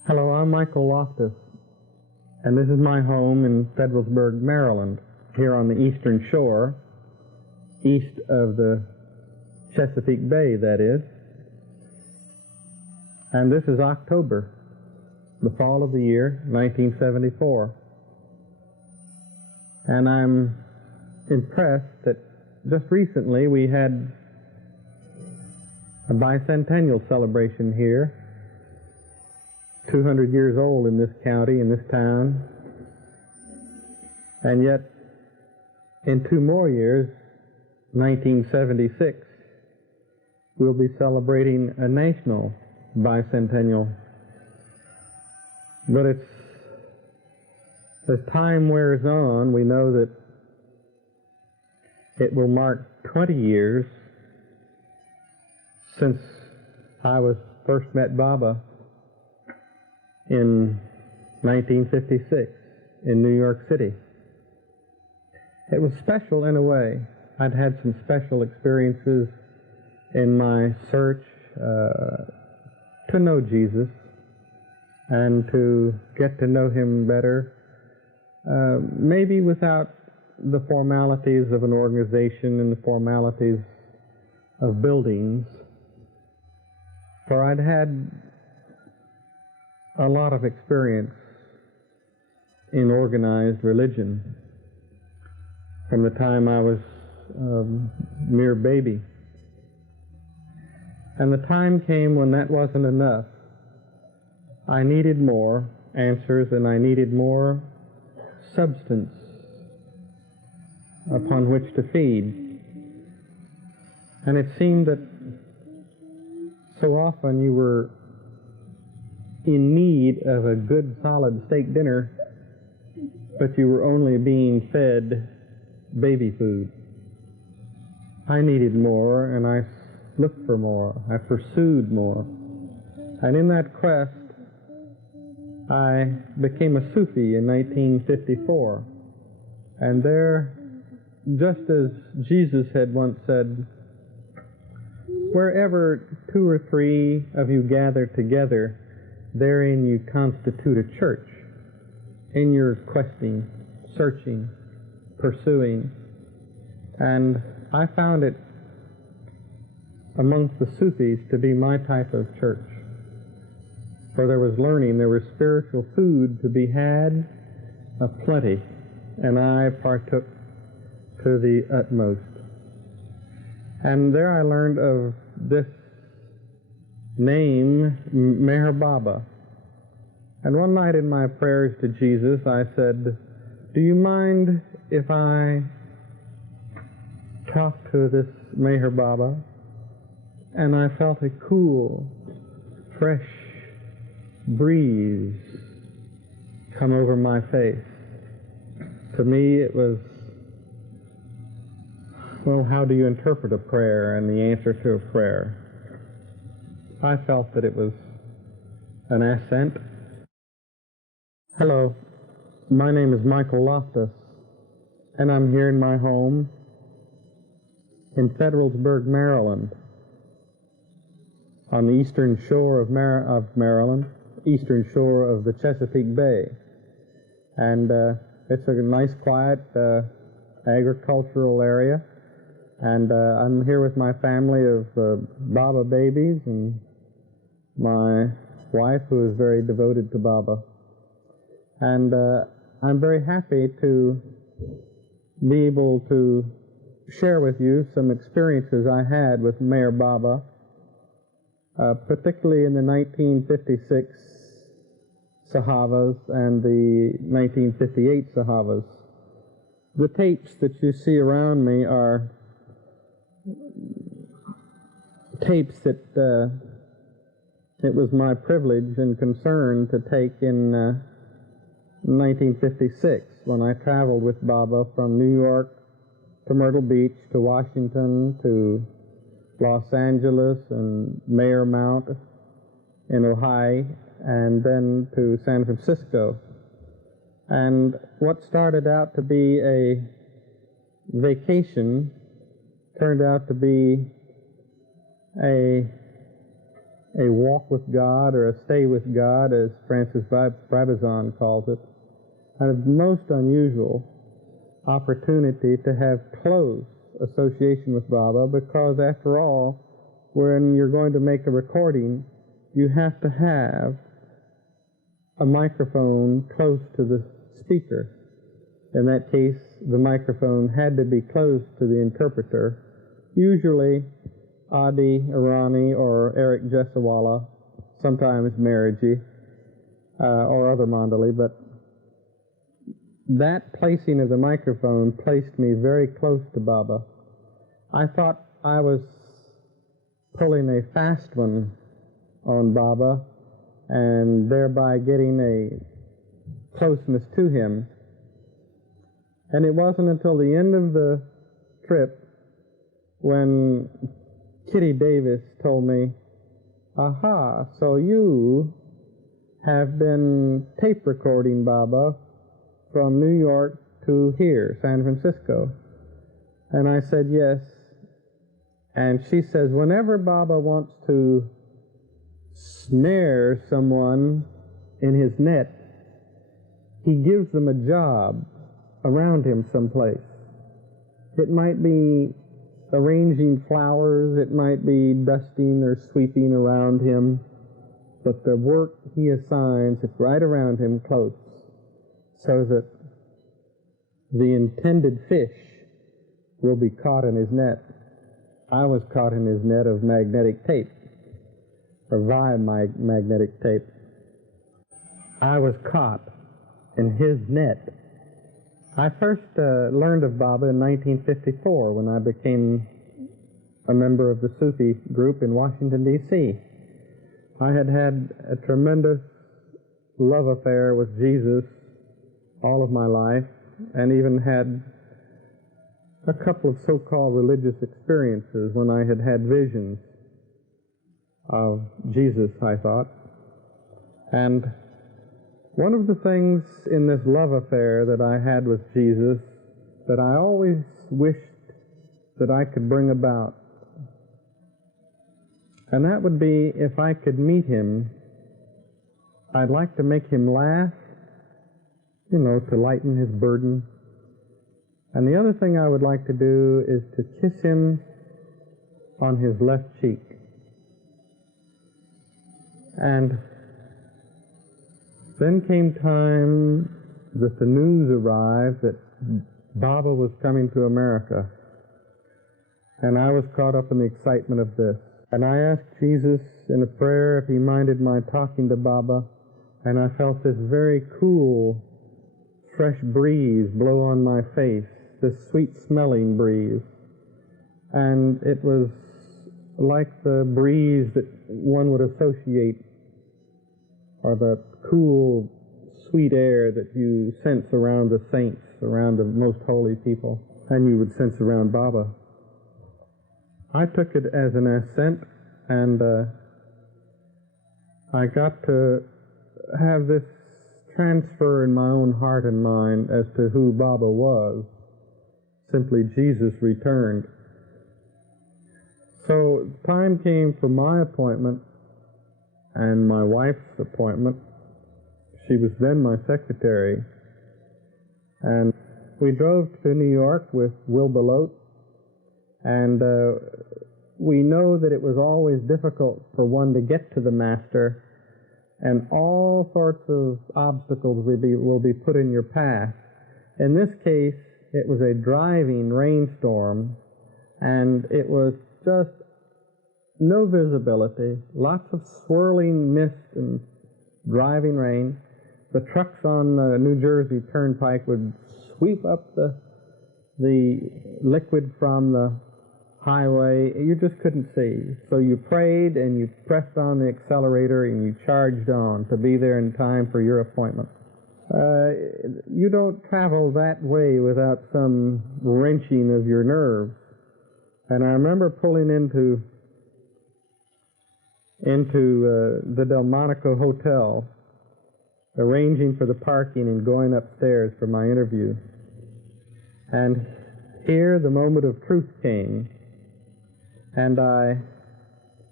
Hello, I'm Michael Loftus, and this is my home in Federalsburg, Maryland, here on the eastern shore, east of the Chesapeake Bay, that is. And this is October, the fall of the year, 1974. And I'm impressed that just recently we had a bicentennial celebration here, 200 years old in this county, in this town. And yet, in 2 more years, 1976, we'll be celebrating a national bicentennial. But as time wears on, we know that it will mark 20 years since I was first met Baba in 1956 in New York City. It was special in a way. I'd had some special experiences in my search to know Jesus and to get to know him better, maybe without the formalities of an organization and the formalities of buildings, for I'd had a lot of experience in organized religion from the time I was a mere baby. And the time came when that wasn't enough. I needed more answers, and I needed more substance upon which to feed. And it seemed that so often you were in need of a good solid steak dinner, but you were only being fed baby food. I needed more, and I looked for more. I pursued more. And in that quest, I became a Sufi in 1954. And there, just as Jesus had once said, wherever 2 or 3 of you gather together, therein you constitute a church, in your questing, searching, pursuing. And I found it amongst the Sufis to be my type of church. For there was learning, there was spiritual food to be had aplenty, and I partook to the utmost. And there I learned of this name, Meher Baba. And one night in my prayers to Jesus, I said, do you mind if I talk to this Meher Baba? And I felt a cool, fresh breeze come over my face. To me, it was, well, how do you interpret a prayer and the answer to a prayer? I felt that it was an ascent. Hello, my name is Michael Loftus, and I'm here in my home in Federalsburg, Maryland, on the eastern shore of Maryland, eastern shore of the Chesapeake Bay. And it's a nice, quiet agricultural area. And I'm here with my family of Baba babies and my wife, who is very devoted to Baba. And I'm very happy to be able to share with you some experiences I had with Meher Baba, particularly in the 1956 Sahavas and the 1958 Sahavas. The tapes that you see around me are tapes that it was my privilege and concern to take in 1956 when I traveled with Baba from New York to Myrtle Beach to Washington to Los Angeles and Mayor Mount in Ohio, and then to San Francisco. And what started out to be a vacation turned out to be a a walk with God or a stay with God, as Francis Brabazon calls it, a most unusual opportunity to have close association with Baba, because after all, when you're going to make a recording, you have to have a microphone close to the speaker. In that case, the microphone had to be close to the interpreter, usually Adi Irani or Eric Jesawala, sometimes Maraji, or other Mandali, but that placing of the microphone placed me very close to Baba. I thought I was pulling a fast one on Baba and thereby getting a closeness to him. And it wasn't until the end of the trip when Kitty Davis told me, "Aha, so you have been tape recording Baba from New York to here, San Francisco." And I said, "Yes." And she says, "Whenever Baba wants to snare someone in his net, he gives them a job around him someplace. It might be arranging flowers, it might be dusting or sweeping around him, but the work he assigns is right around him close, so that the intended fish will be caught in his net." I was caught in his net of magnetic tape, or via magnetic tape. I was caught in his net. I first learned of Baba in 1954 when I became a member of the Sufi group in Washington, D.C. I had had a tremendous love affair with Jesus all of my life, and even had a couple of so-called religious experiences when I had had visions of Jesus, I thought. And one of the things in this love affair that I had with Jesus that I always wished that I could bring about, and that would be, if I could meet him, I'd like to make him laugh, to lighten his burden. And the other thing I would like to do is to kiss him on his left cheek. And then came time that the news arrived that Baba was coming to America. And I was caught up in the excitement of this. And I asked Jesus in a prayer if he minded my talking to Baba, and I felt this very cool, fresh breeze blow on my face, this sweet-smelling breeze. And it was like the breeze that one would associate, or the cool, sweet air that you sense around the saints, around the most holy people, and you would sense around Baba. I took it as an ascent, and I got to have this transfer in my own heart and mind as to who Baba was. Simply, Jesus returned. So time came for my appointment and my wife's appointment. She was then my secretary. And we drove to New York with Will Belote, and we know that it was always difficult for one to get to the Master, and all sorts of obstacles will be put in your path. In this case, it was a driving rainstorm, and it was just no visibility, lots of swirling mist and driving rain. The trucks on the New Jersey Turnpike would sweep up the liquid from the highway. You just couldn't see. So you prayed and you pressed on the accelerator and you charged on to be there in time for your appointment. You don't travel that way without some wrenching of your nerves. And I remember pulling into the Delmonico Hotel, arranging for the parking and going upstairs for my interview. And here the moment of truth came, and I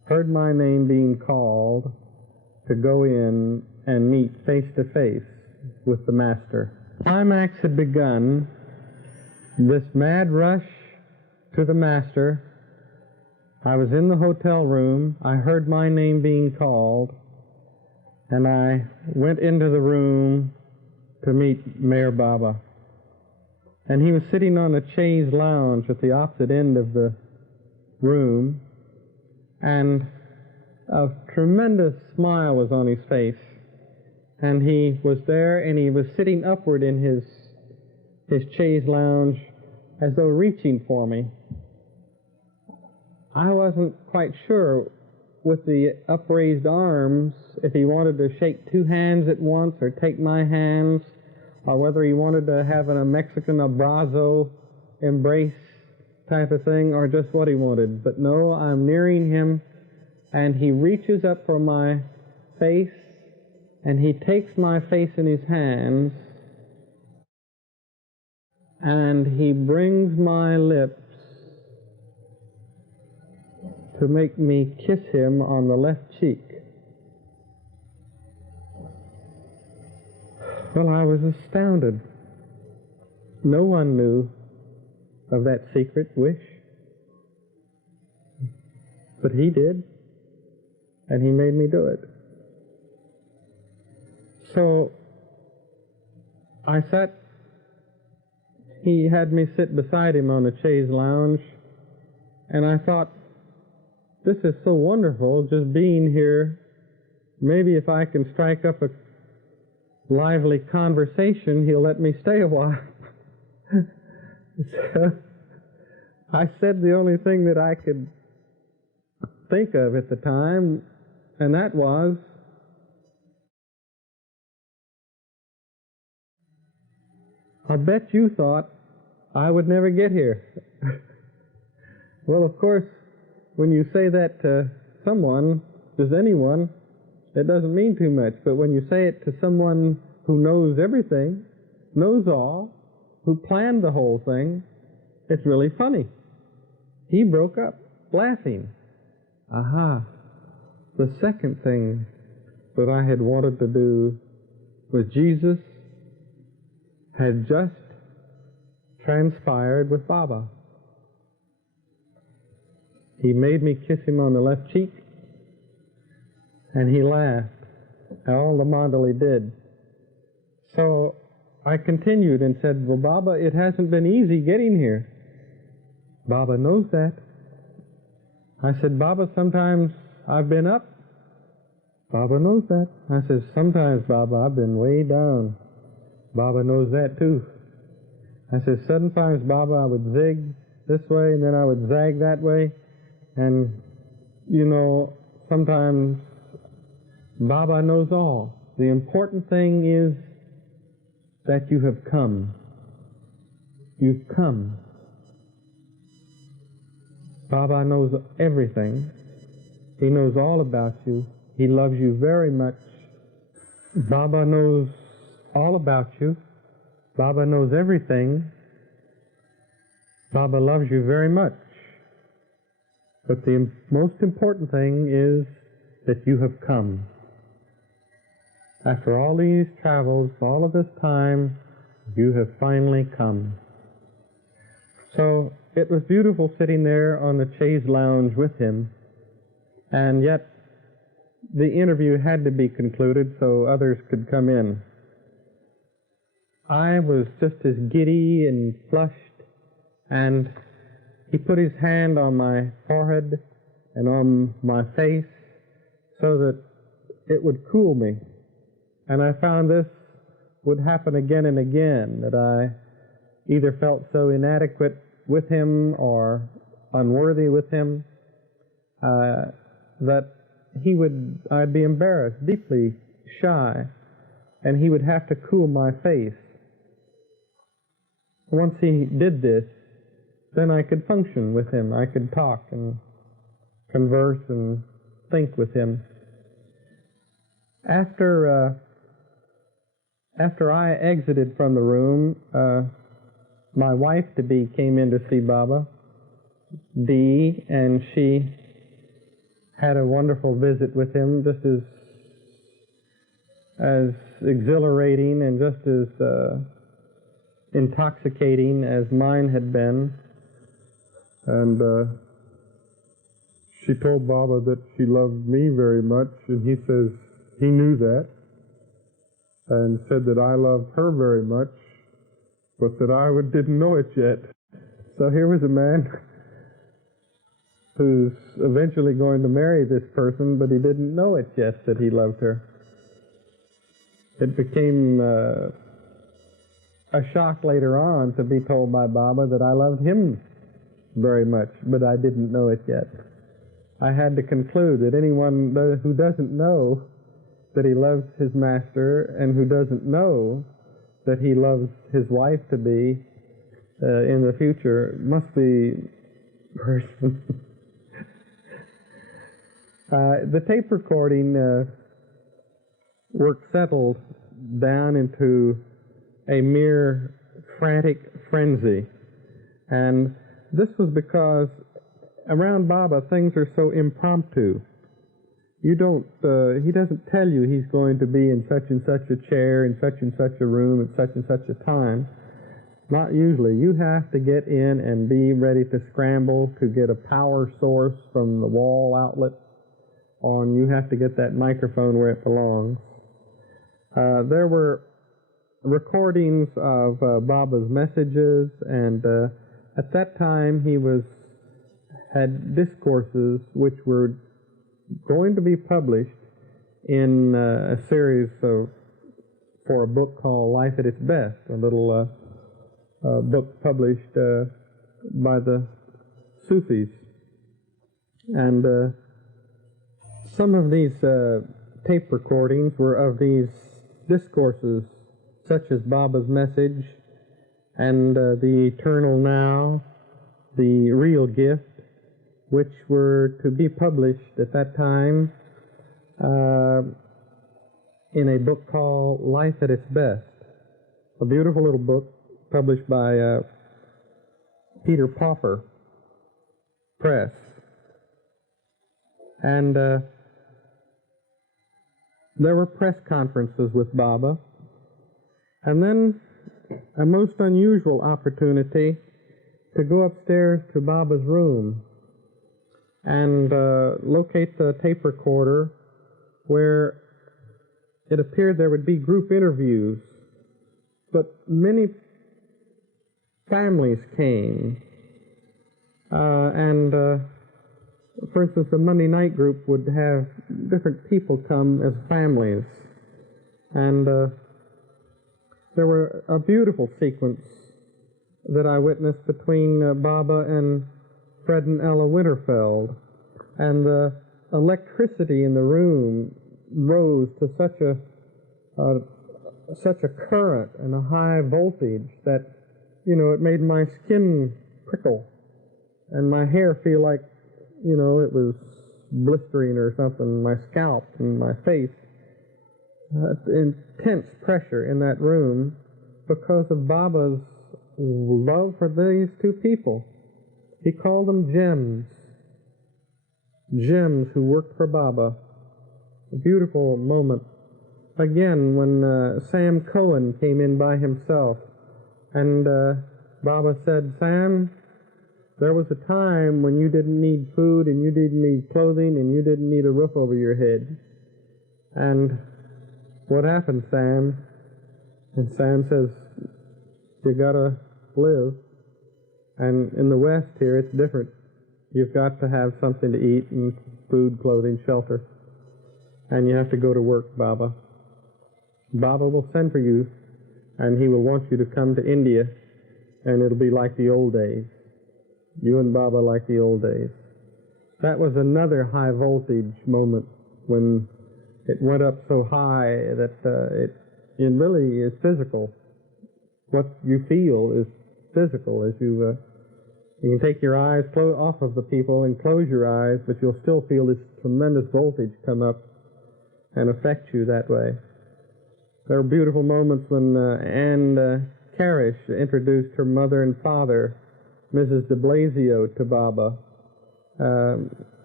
heard my name being called to go in and meet face to face with the Master. Climax had begun, this mad rush to the Master. I was in the hotel room, I heard my name being called, and I went into the room to meet Mayor Baba. And he was sitting on a chaise lounge at the opposite end of the room, and a tremendous smile was on his face. And he was there, and he was sitting upward in his chaise lounge as though reaching for me. I wasn't quite sure with the upraised arms if he wanted to shake two hands at once or take my hands, or whether he wanted to have a Mexican abrazo embrace type of thing, or just what he wanted. But no, I'm nearing him, and he reaches up for my face, and he takes my face in his hands, and he brings my lips to make me kiss him on the left cheek. Well, I was astounded. No one knew of that secret wish, but he did, and he made me do it. So I sat, he had me sit beside him on the chaise lounge, and I thought, this is so wonderful, just being here. Maybe if I can strike up a lively conversation, he'll let me stay a while. So I said the only thing that I could think of at the time, and that was, I bet you thought I would never get here. Well, of course, when you say that to someone, just anyone, it doesn't mean too much. But when you say it to someone who knows everything, knows all, who planned the whole thing, it's really funny. He broke up, laughing. Aha. The second thing that I had wanted to do was Jesus had just transpired with Baba. He made me kiss him on the left cheek, and he laughed. All the Mandali did. So I continued and said, well, Baba, it hasn't been easy getting here. Baba knows that. I said, Baba, sometimes I've been up. Baba knows that. I said, sometimes, Baba, I've been way down. Baba knows that too. I said, sometimes, Baba, I would zig this way, and then I would zag that way. And, you know, sometimes Baba knows all. The important thing is that you have come. You've come. Baba knows everything. He knows all about you. He loves you very much. Baba knows all about you. Baba knows everything. Baba loves you very much. But the most important thing is that you have come. After all these travels, all of this time, you have finally come. So it was beautiful sitting there on the chaise lounge with him, and yet the interview had to be concluded so others could come in. I was just as giddy and flushed, and he put his hand on my forehead and on my face so that it would cool me. And I found this would happen again and again, that I either felt so inadequate with him or unworthy with him that I'd be embarrassed, deeply shy, and he would have to cool my face. Once he did this, then I could function with him. I could talk and converse and think with him. After I exited from the room, my wife-to-be came in to see Baba, Dee, and she had a wonderful visit with him, just as exhilarating and just as intoxicating as mine had been. And she told Baba that she loved me very much, and he says he knew that, and said that I loved her very much, but that I didn't know it yet. So here was a man who's eventually going to marry this person, but he didn't know it yet that he loved her. It became a shock later on to be told by Baba that I loved him very much, but I didn't know it yet. I had to conclude that anyone who doesn't know that he loves his master and who doesn't know that he loves his wife to be in the future must be a person. The tape recording work settled down into a mere frantic frenzy. And this was because around Baba things are so impromptu. He doesn't tell you he's going to be in such and such a chair, in such and such a room, at such and such a time. Not usually. You have to get in and be ready to scramble to get a power source from the wall outlet on. You have to get that microphone where it belongs. There were recordings of Baba's messages, and at that time he had discourses which were going to be published in a series for a book called Life at Its Best, a little book published by the Sufis. And some of these tape recordings were of these discourses, such as Baba's message and the eternal now, the real gift, which were to be published at that time in a book called Life at Its Best, a beautiful little book published by Peter Popper Press. And there were press conferences with Baba, and then a most unusual opportunity to go upstairs to Baba's room and locate the tape recorder where it appeared there would be group interviews, but many families came. For instance, the Monday night group would have different people come as families. And there were a beautiful sequence that I witnessed between Baba and Fred and Ella Winterfeld. And the electricity in the room rose to such a current and a high voltage that, it made my skin prickle and my hair feel like, it was blistering or something, my scalp and my face. Intense pressure in that room because of Baba's love for these two people. He called them gems. Gems who worked for Baba. A beautiful moment. Again, when Sam Cohen came in by himself, and Baba said, "Sam, there was a time when you didn't need food, and you didn't need clothing, and you didn't need a roof over your head. And what happened, Sam?" And Sam says, "You gotta live. And in the West here, it's different. You've got to have something to eat, and food, clothing, shelter. And you have to go to work, Baba. Baba will send for you, and he will want you to come to India, and it'll be like the old days. You and Baba like the old days." That was another high voltage moment when it went up so high that it really is physical. What you feel is physical as you can take your eyes off of the people and close your eyes, but you'll still feel this tremendous voltage come up and affect you that way. There were beautiful moments when Anne Carish introduced her mother and father, Mrs. de Blasio, to Baba.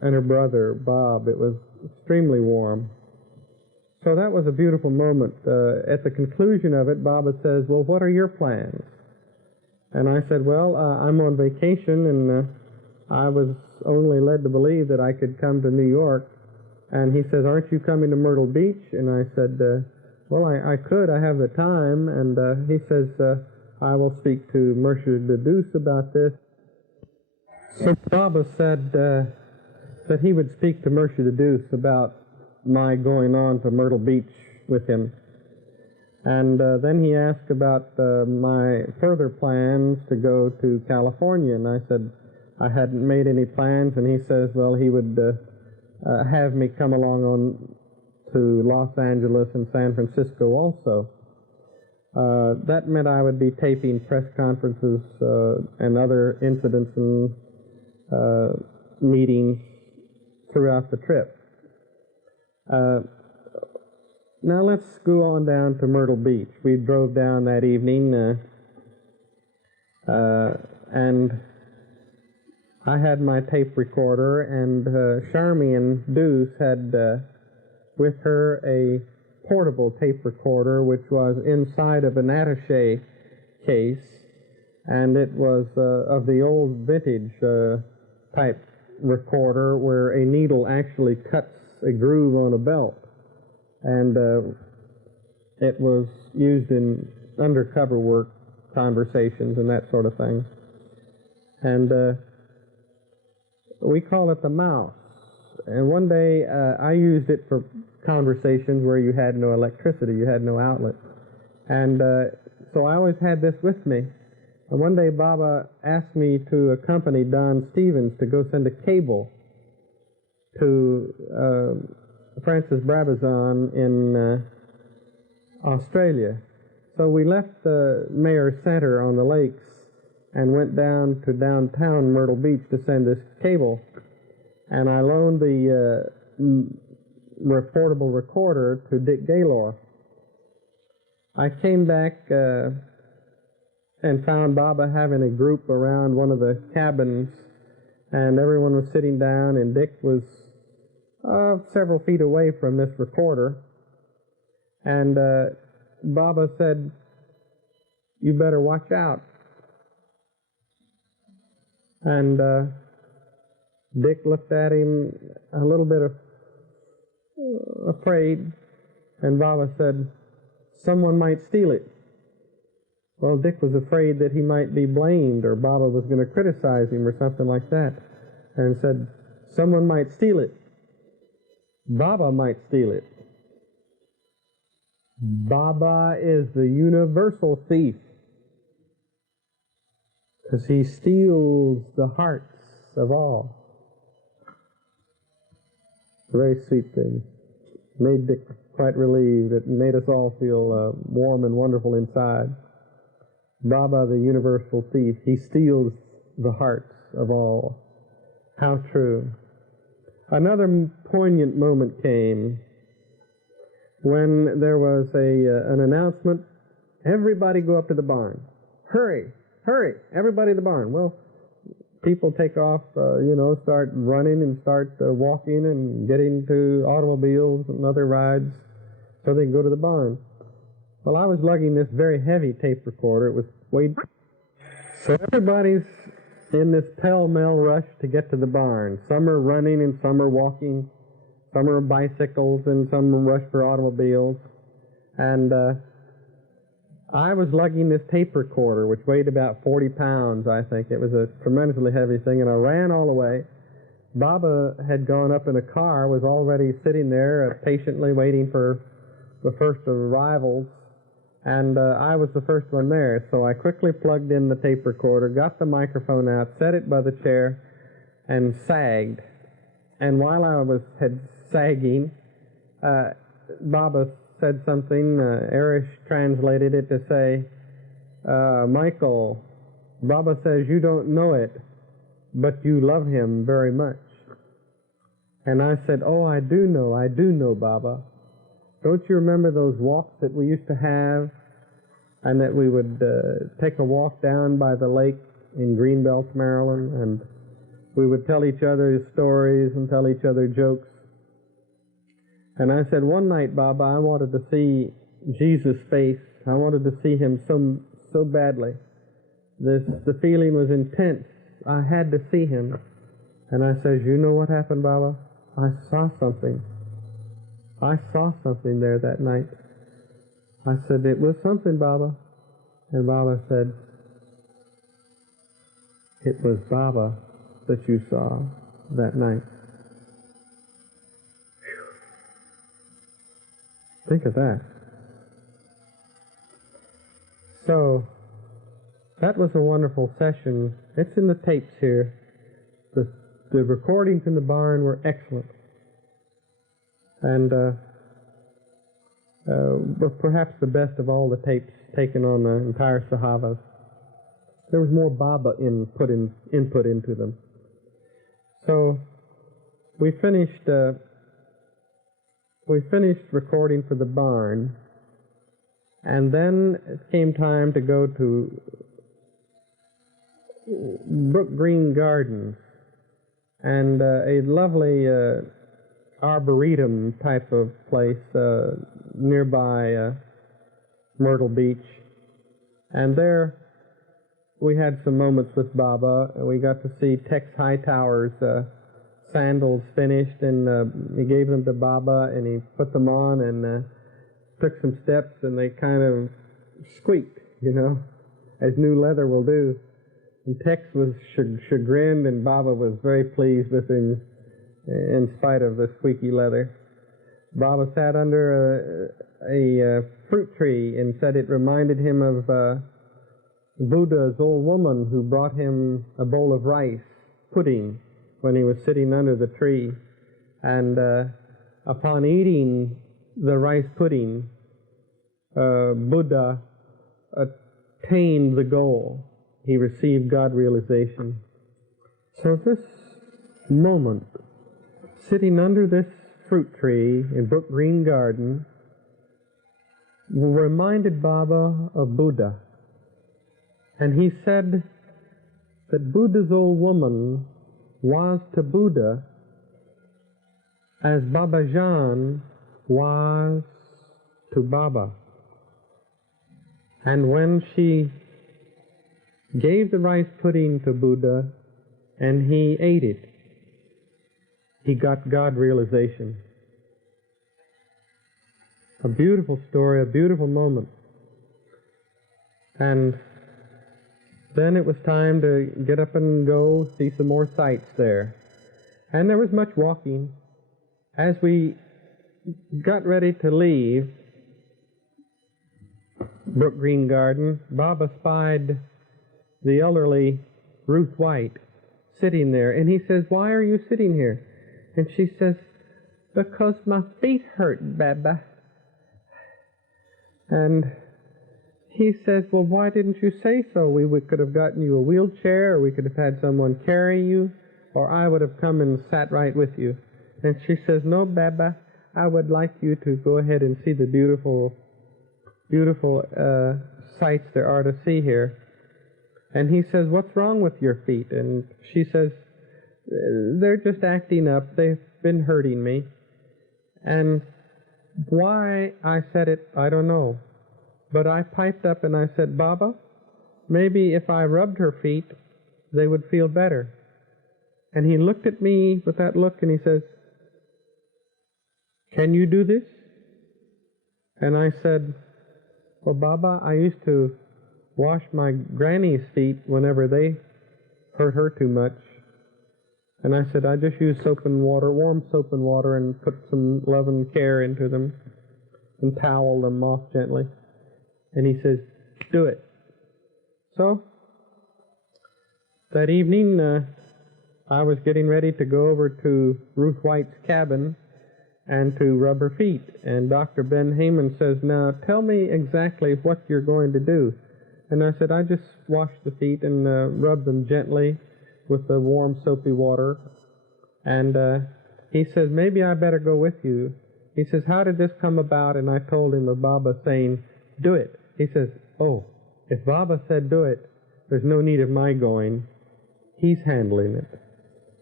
and her brother, Bob. It was extremely warm. So that was a beautiful moment. At the conclusion of it, Baba says, well, what are your plans? And I said, well, I'm on vacation, and I was only led to believe that I could come to New York. And he says, aren't you coming to Myrtle Beach? And I said, well, I could. I have the time. And he says, I will speak to Mercer de Deuce about this. So Baba said that he would speak to Mercer de Deuce about my going on to Myrtle Beach with him. And then he asked about my further plans to go to California, and I said I hadn't made any plans, and he says, well, he would have me come along on to Los Angeles and San Francisco also. That meant I would be taping press conferences and other incidents and meetings throughout the trip. Now let's go on down to Myrtle Beach. We drove down that evening, and I had my tape recorder, and Charmian Deuce had with her a portable tape recorder, which was inside of an attaché case, and it was of the old vintage type recorder where a needle actually cuts a groove on a belt, and it was used in undercover work, conversations, and that sort of thing. And we call it the mouse. And one day I used it for conversations where you had no electricity, you had no outlet. And so I always had this with me. And one day Baba asked me to accompany Don Stevens to go send a cable to Francis Brabazon in Australia. So we left the Mayor's Center on the lakes and went down to downtown Myrtle Beach to send this cable. And I loaned the portable recorder to Dick Gaylor. I came back and found Baba having a group around one of the cabins, and everyone was sitting down, and Dick was several feet away from this recorder. And Baba said, "You better watch out." And Dick looked at him a little bit afraid, and Baba said, "Someone might steal it." Well, Dick was afraid that he might be blamed, or Baba was going to criticize him or something like that, and said, "Someone might steal it. Baba might steal it." Baba is the universal thief, because he steals the hearts of all. It's a very sweet thing. Made Dick quite relieved. It made us all feel warm and wonderful inside. Baba, the universal thief, he steals the hearts of all. How true. Another poignant moment came when there was an announcement, "Everybody go up to the barn. Hurry, hurry, everybody to the barn." Well, people take off, start running and start walking and getting to automobiles and other rides so they can go to the barn. Well, I was lugging this very heavy tape recorder. It was weighed. So everybody's in this pell-mell rush to get to the barn. Some are running and some are walking. Some are bicycles and some rush for automobiles. And I was lugging this tape recorder, which weighed about 40 pounds, I think. It was a tremendously heavy thing, and I ran all the way. Baba had gone up in a car, was already sitting there patiently waiting for the first arrivals, and I was the first one there. So I quickly plugged in the tape recorder, got the microphone out, set it by the chair, and sagged. And while I was sagging, Baba said something. Erish translated it to say, "Michael, Baba says you don't know it, but you love him very much." And I said, "Oh, I do know, Baba. Don't you remember those walks that we used to have, and that we would take a walk down by the lake in Greenbelt, Maryland, and We would tell each other stories and tell each other jokes. And I said, one night, Baba, I wanted to see Jesus' face. I wanted to see him so badly. The feeling was intense. I had to see him. And I said, you know what happened, Baba? I saw something. I saw something there that night. I said, it was something, Baba. And Baba said, it was Baba that you saw that night. Whew. Think of that. So, that was a wonderful session. It's in the tapes here. The recordings in the barn were excellent. And were perhaps the best of all the tapes taken on the entire Sahavas. There was more Baba input into them. So we finished recording for the barn, and then it came time to go to Brook Green Gardens, and a lovely arboretum type of place nearby Myrtle Beach. And there we had some moments with Baba, and we got to see Tex Hightower's sandals finished, and he gave them to Baba, and he put them on and took some steps, and they kind of squeaked, you know, as new leather will do. And Tex was chagrined, and Baba was very pleased with him in spite of the squeaky leather. Baba sat under a fruit tree and said it reminded him of Buddha's old woman who brought him a bowl of rice pudding when he was sitting under the tree. And upon eating the rice pudding, Buddha attained the goal. He received God realization. So this moment, sitting under this fruit tree in Brook Green Garden, reminded Baba of Buddha. And he said that Buddha's old woman was to Buddha as Babajan was to Baba. And when she gave the rice pudding to Buddha and he ate it, he got God realization. A beautiful story, a beautiful moment. And then it was time to get up and go see some more sights there. And there was much walking. As we got ready to leave Brook Green Garden, Baba spied the elderly Ruth White sitting there. And he says, why are you sitting here? And she says, because my feet hurt, Baba. And he says, well, why didn't you say so? We could have gotten you a wheelchair, or we could have had someone carry you, or I would have come and sat right with you. And she says, no, Baba, I would like you to go ahead and see the beautiful sights there are to see here. And he says, what's wrong with your feet? And she says, they're just acting up. They've been hurting me. And why I said it, I don't know. But I piped up and I said, Baba, maybe if I rubbed her feet, they would feel better. And he looked at me with that look and he says, can you do this? And I said, well, Baba, I used to wash my granny's feet whenever they hurt her too much. And I said, I just use soap and water, warm soap and water, and put some love and care into them and towel them off gently. And he says, do it. So, that evening, I was getting ready to go over to Ruth White's cabin and to rub her feet. And Dr. Ben Heyman says, now tell me exactly what you're going to do. And I said, I just wash the feet and rub them gently with the warm soapy water. And he says, maybe I better go with you. He says, how did this come about? And I told him of Baba saying, do it. He says, oh, if Baba said do it, there's no need of my going. He's handling it.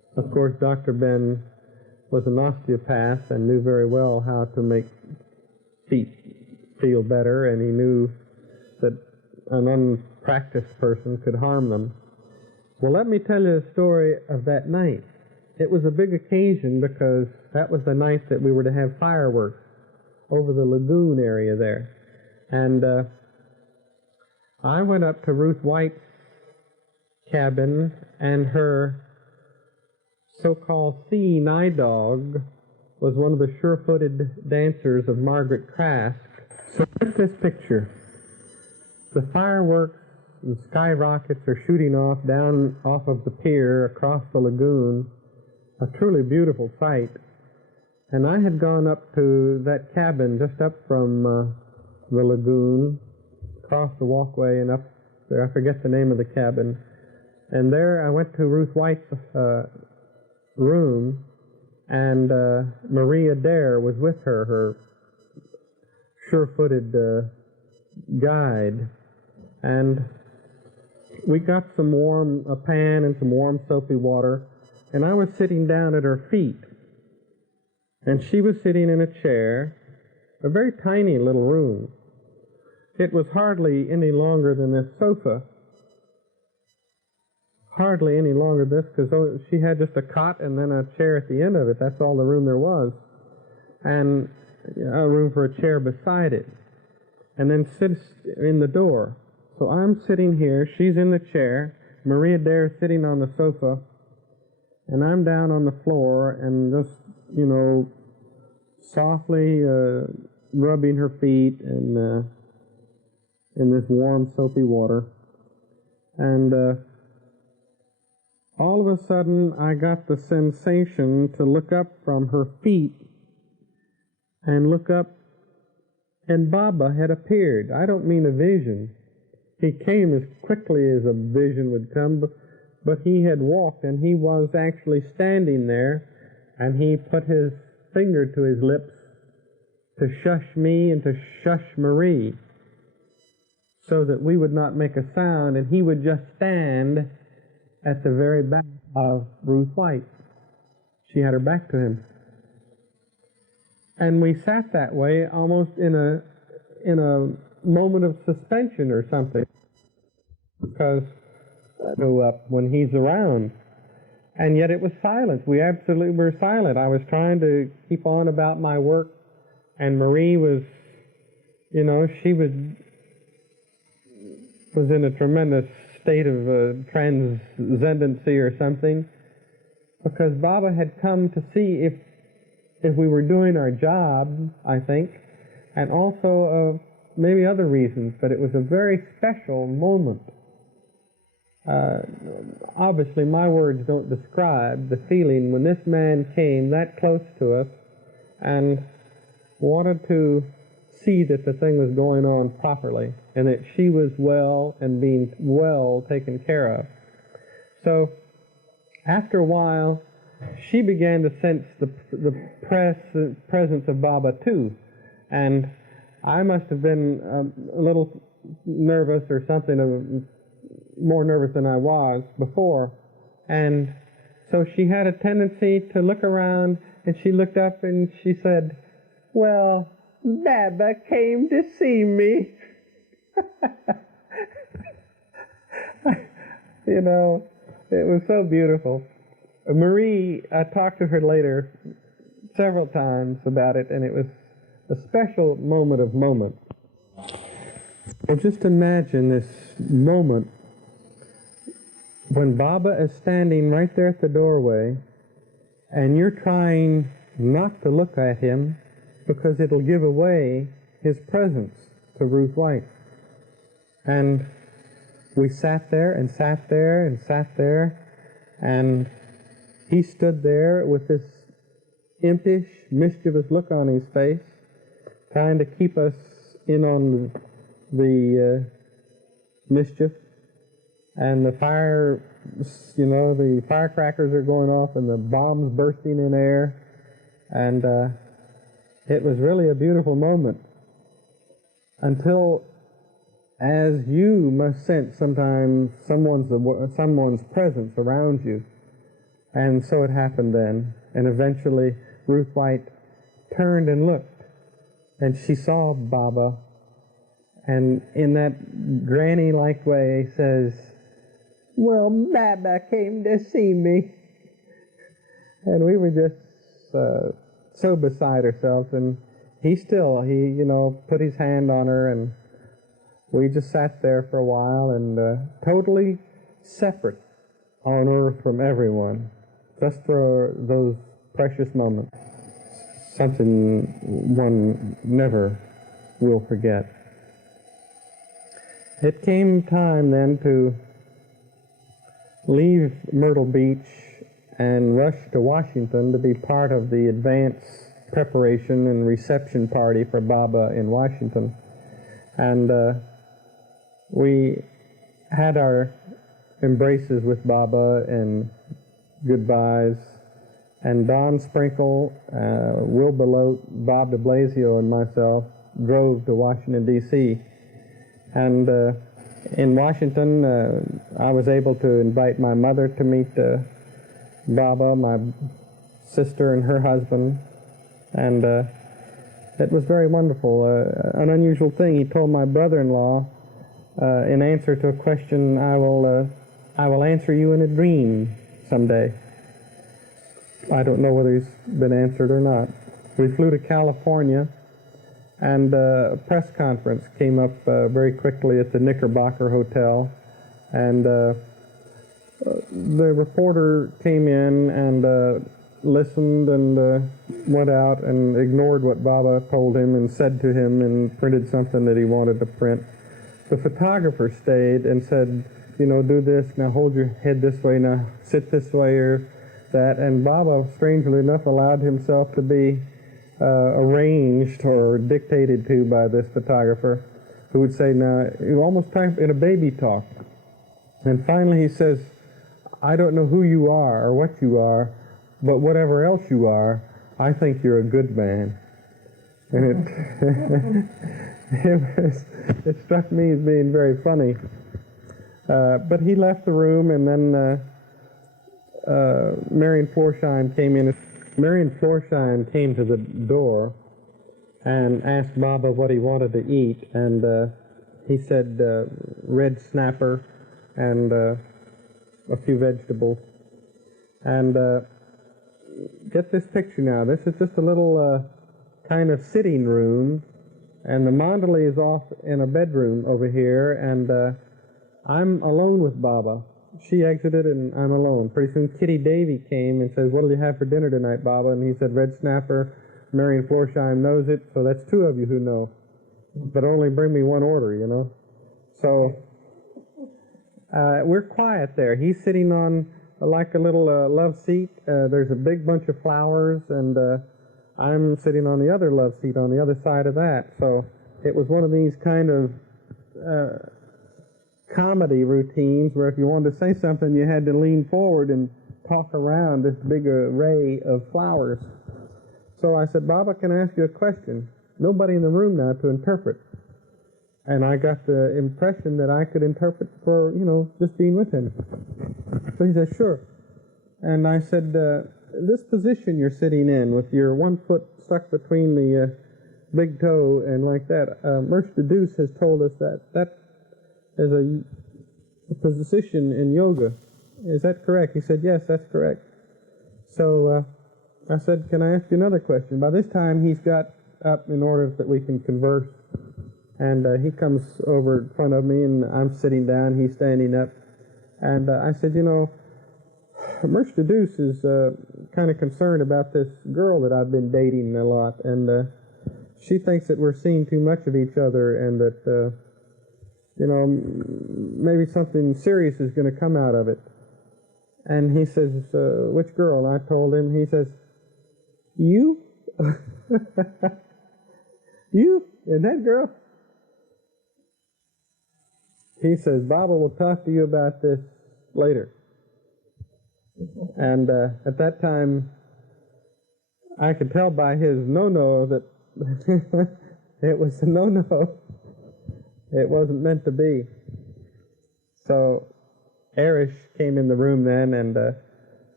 Of course, Dr. Ben was an osteopath and knew very well how to make feet feel better, and he knew that an unpracticed person could harm them. Well, let me tell you the story of that night. It was a big occasion because that was the night that we were to have fireworks over the lagoon area there. And I went up to Ruth White's cabin, and her so-called seeing eye dog was one of the sure-footed dancers of Margaret Crask. So look at this picture. The fireworks and skyrockets are shooting off down off of the pier across the lagoon, a truly beautiful sight. And I had gone up to that cabin just up from the lagoon, across the walkway and up there. I forget the name of the cabin. And there I went to Ruth White's room, and Marie Adair was with her, her sure-footed guide. And we got a pan and some warm soapy water, and I was sitting down at her feet. And she was sitting in a chair, a very tiny little room. It was hardly any longer than this sofa. Hardly any longer than this, because she had just a cot and then a chair at the end of it. That's all the room there was. And a room for a chair beside it. And then sits in the door. So I'm sitting here, she's in the chair, Maria Adair sitting on the sofa, and I'm down on the floor and just, softly rubbing her feet and in this warm soapy water. And all of a sudden I got the sensation to look up from her feet and look up, and Baba had appeared. I don't mean a vision. He came as quickly as a vision would come, but he had walked, and he was actually standing there, and he put his finger to his lips to shush me and to shush Marie, so that we would not make a sound, and he would just stand at the very back of Ruth White. She had her back to him. And we sat that way almost in a moment of suspension or something, because I go up when he's around. And yet it was silent. We absolutely were silent. I was trying to keep on about my work, and Marie was, she was in a tremendous state of transcendency or something, because Baba had come to see if we were doing our job, I think, and also maybe other reasons, but it was a very special moment. Obviously, my words don't describe the feeling when this man came that close to us and wanted to see that the thing was going on properly and that she was well and being well taken care of. So, after a while, she began to sense the presence of Baba too, and I must have been a little nervous or something, more nervous than I was before, and so she had a tendency to look around, and she looked up and she said, "Well, Baba came to see me." It was so beautiful. Marie, I talked to her later several times about it, and it was a special moment. So just imagine this moment when Baba is standing right there at the doorway, and you're trying not to look at him because it'll give away his presence to Ruth White. And we sat there and sat there and sat there, and he stood there with this impish, mischievous look on his face, trying to keep us in on the mischief. And the fire, the firecrackers are going off and the bombs bursting in air. And it was really a beautiful moment. Until, as you must sense sometimes someone's presence around you, And so it happened then. And eventually Ruth White turned and looked, and she saw Baba, and in that granny-like way says, "Well, Baba came to see me." And we were just so beside ourselves, and he put his hand on her, and we just sat there for a while, and totally separate on earth from everyone, just for those precious moments. Something one never will forget. It came time then to leave Myrtle Beach and rush to Washington to be part of the advance preparation and reception party for Baba in Washington. And we had our embraces with Baba and goodbyes, and Don Sprinkle, Will Belote, Bob de Blasio, and myself drove to Washington, D.C. And in Washington, I was able to invite my mother to meet Baba, my sister and her husband, and it was very wonderful. An unusual thing, he told my brother-in-law, in answer to a question, I will answer you in a dream someday. I don't know whether he's been answered or not. We flew to California, and a press conference came up very quickly at the Knickerbocker Hotel, and the reporter came in and listened and went out and ignored what Baba told him and said to him and printed something that he wanted to print. The photographer stayed and said, do this, now hold your head this way, now sit this way or that, and Baba, strangely enough, allowed himself to be arranged or dictated to by this photographer, who would say, now, almost time in a baby talk. And finally he says, I don't know who you are or what you are, but whatever else you are, I think you're a good man. And it struck me as being very funny. But he left the room, and then Marion Florsheim came in. Marion Florsheim came to the door and asked Baba what he wanted to eat, and he said red snapper and a few vegetables. And get this picture now. This is just a little kind of sitting room, and the mandali is off in a bedroom over here, and I'm alone with Baba. She exited, and I'm alone. Pretty soon Kitty Davy came and says, "What will you have for dinner tonight, Baba?" And he said, "Red snapper." Marion Florsheim knows it, so that's two of you who know. But only bring me one order, So we're quiet there. He's sitting on like a little love seat. There's a big bunch of flowers, and I'm sitting on the other love seat on the other side of that. So it was one of these kind of comedy routines where if you wanted to say something, you had to lean forward and talk around this big array of flowers. So I said, "Baba, can I ask you a question?" Nobody in the room now to interpret. And I got the impression that I could interpret for, just being with him. So he said, "Sure." And I said, "This position you're sitting in with your one foot stuck between the big toe and like that, Mersh the Deuce has told us that is a position in yoga. Is that correct?" He said, "Yes, that's correct." So I said, "Can I ask you another question?" By this time, he's got up in order that we can converse. And he comes over in front of me, and I'm sitting down, he's standing up. And I said, Mersh the Deuce is kind of concerned about this girl that I've been dating a lot. And she thinks that we're seeing too much of each other, and that, maybe something serious is going to come out of it. And he says, "Which girl?" And I told him. He says, "You?" "You? And that girl?" He says, "Baba will talk to you about this later." And at that time, I could tell by his no-no that it was a no-no. It wasn't meant to be. So Erish came in the room then and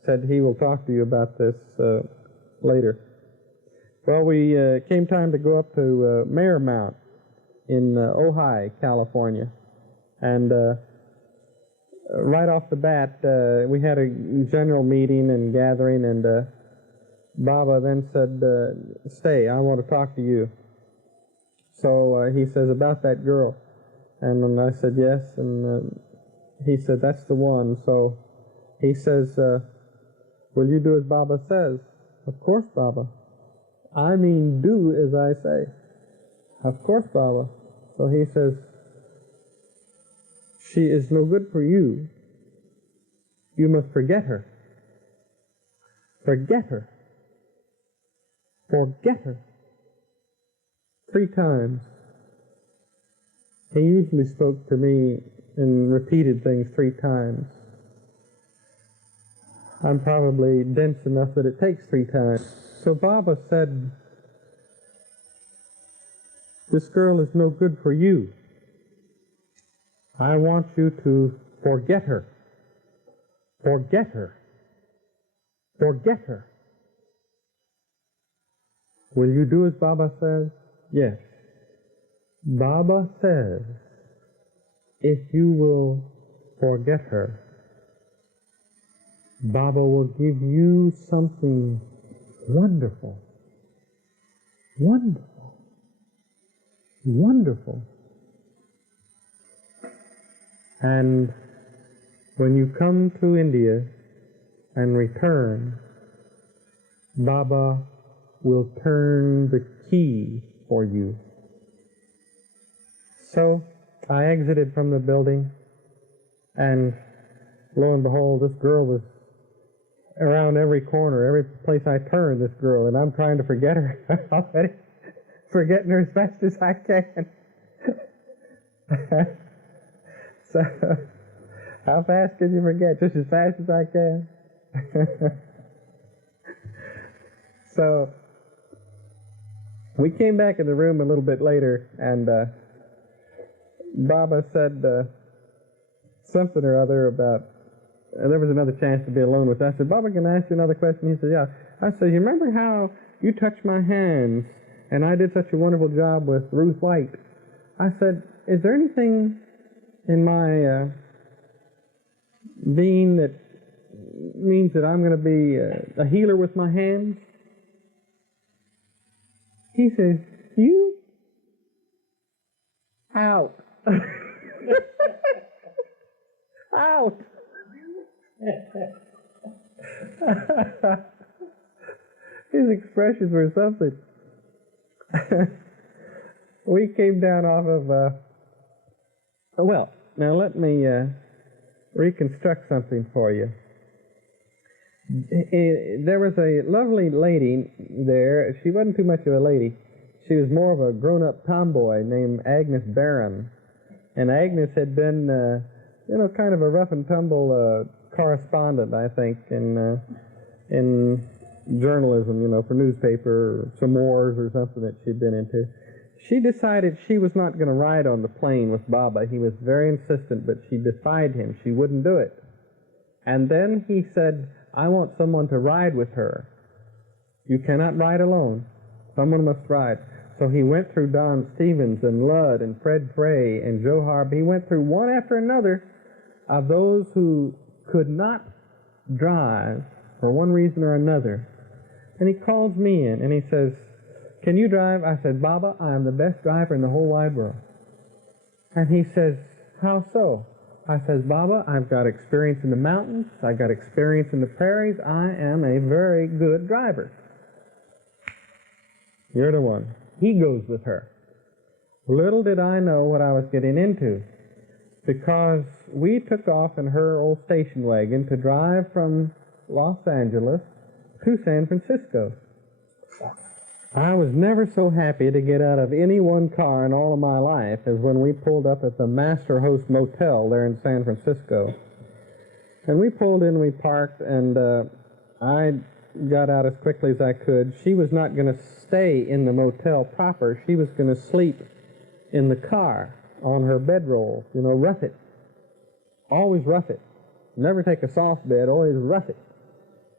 said he will talk to you about this later. Well, we came time to go up to Mare Mount in Ojai, California. And right off the bat, we had a general meeting and gathering, and Baba then said, stay, I want to talk to you. So he says, about that girl. And then I said, yes, and he said, that's the one. So he says, will you do as Baba says? Of course, Baba. I mean, do as I say. Of course, Baba. So he says, she is no good for you. You must forget her. Forget her. Forget her. 3 times. He usually spoke to me and repeated things 3 times. I'm probably dense enough that it takes 3 times. So Baba said, this girl is no good for you. I want you to forget her. Forget her. Forget her. Will you do as Baba says? Yes. Baba says, if you will forget her, Baba will give you something wonderful. Wonderful. Wonderful. And when you come to India and return, Baba will turn the key for you. So I exited from the building, and lo and behold, this girl was around every corner, every place I turned, this girl, and I'm trying to forget her already, forgetting her as fast as I can. So, how fast can you forget? Just as fast as I can. So, we came back in the room a little bit later, and Baba said something or other about, there was another chance to be alone with us. I said, Baba, can I ask you another question? He said, yeah. I said, you remember how you touched my hands, and I did such a wonderful job with Ruth White? I said, is there anything in my being that means that I'm going to be a healer with my hands? He says, you? Out. Out. His expressions were something. We came down off of, well, now let me reconstruct something for you. There was a lovely lady there. She wasn't too much of a lady. She was more of a grown-up tomboy named Agnes Barron. And Agnes had been, kind of a rough-and-tumble correspondent, I think, in journalism, for newspaper, or some wars or something that she'd been into. She decided she was not going to ride on the plane with Baba. He was very insistent, but she defied him. She wouldn't do it. And then he said, I want someone to ride with her. You cannot ride alone. Someone must ride. So he went through Don Stevens and Ludd and Fred Frey and Joe Harb. He went through one after another of those who could not drive for one reason or another. And he calls me in and he says, can you drive? I said, Baba, I am the best driver in the whole wide world. And he says, how so? I says, Baba, I've got experience in the mountains. I've got experience in the prairies. I am a very good driver. You're the one. He goes with her. Little did I know what I was getting into, because we took off in her old station wagon to drive from Los Angeles to San Francisco. I was never so happy to get out of any one car in all of my life as when we pulled up at the Master Host Motel there in San Francisco. And we pulled in, we parked, and I got out as quickly as I could. She was not going to stay in the motel proper. She was going to sleep in the car on her bedroll, rough it. Always rough it. Never take a soft bed, always rough it.